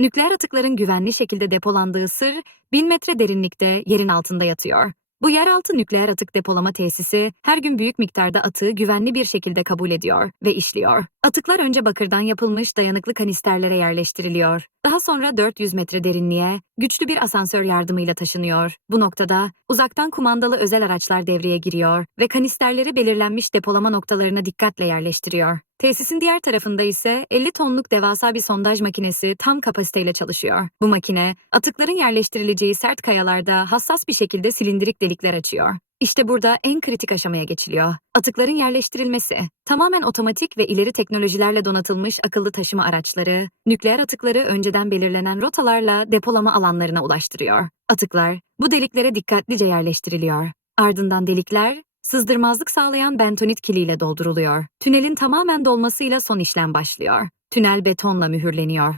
Nükleer atıkların güvenli şekilde depolandığı sır, 1000 metre derinlikte yerin altında yatıyor. Bu yeraltı nükleer atık depolama tesisi her gün büyük miktarda atığı güvenli bir şekilde kabul ediyor ve işliyor. Atıklar önce bakırdan yapılmış dayanıklı kanisterlere yerleştiriliyor. Daha sonra 400 metre derinliğe güçlü bir asansör yardımıyla taşınıyor. Bu noktada uzaktan kumandalı özel araçlar devreye giriyor ve kanisterleri belirlenmiş depolama noktalarına dikkatle yerleştiriyor. Tesisin diğer tarafında ise 50 tonluk devasa bir sondaj makinesi tam kapasiteyle çalışıyor. Bu makine, atıkların yerleştirileceği sert kayalarda hassas bir şekilde silindirik delikler açıyor. İşte burada en kritik aşamaya geçiliyor. Atıkların yerleştirilmesi. Tamamen otomatik ve ileri teknolojilerle donatılmış akıllı taşıma araçları, nükleer atıkları önceden belirlenen rotalarla depolama alanlarına ulaştırıyor. Atıklar bu deliklere dikkatlice yerleştiriliyor. Ardından delikler sızdırmazlık sağlayan bentonit kiliyle dolduruluyor. Tünelin tamamen dolmasıyla son işlem başlıyor. Tünel betonla mühürleniyor.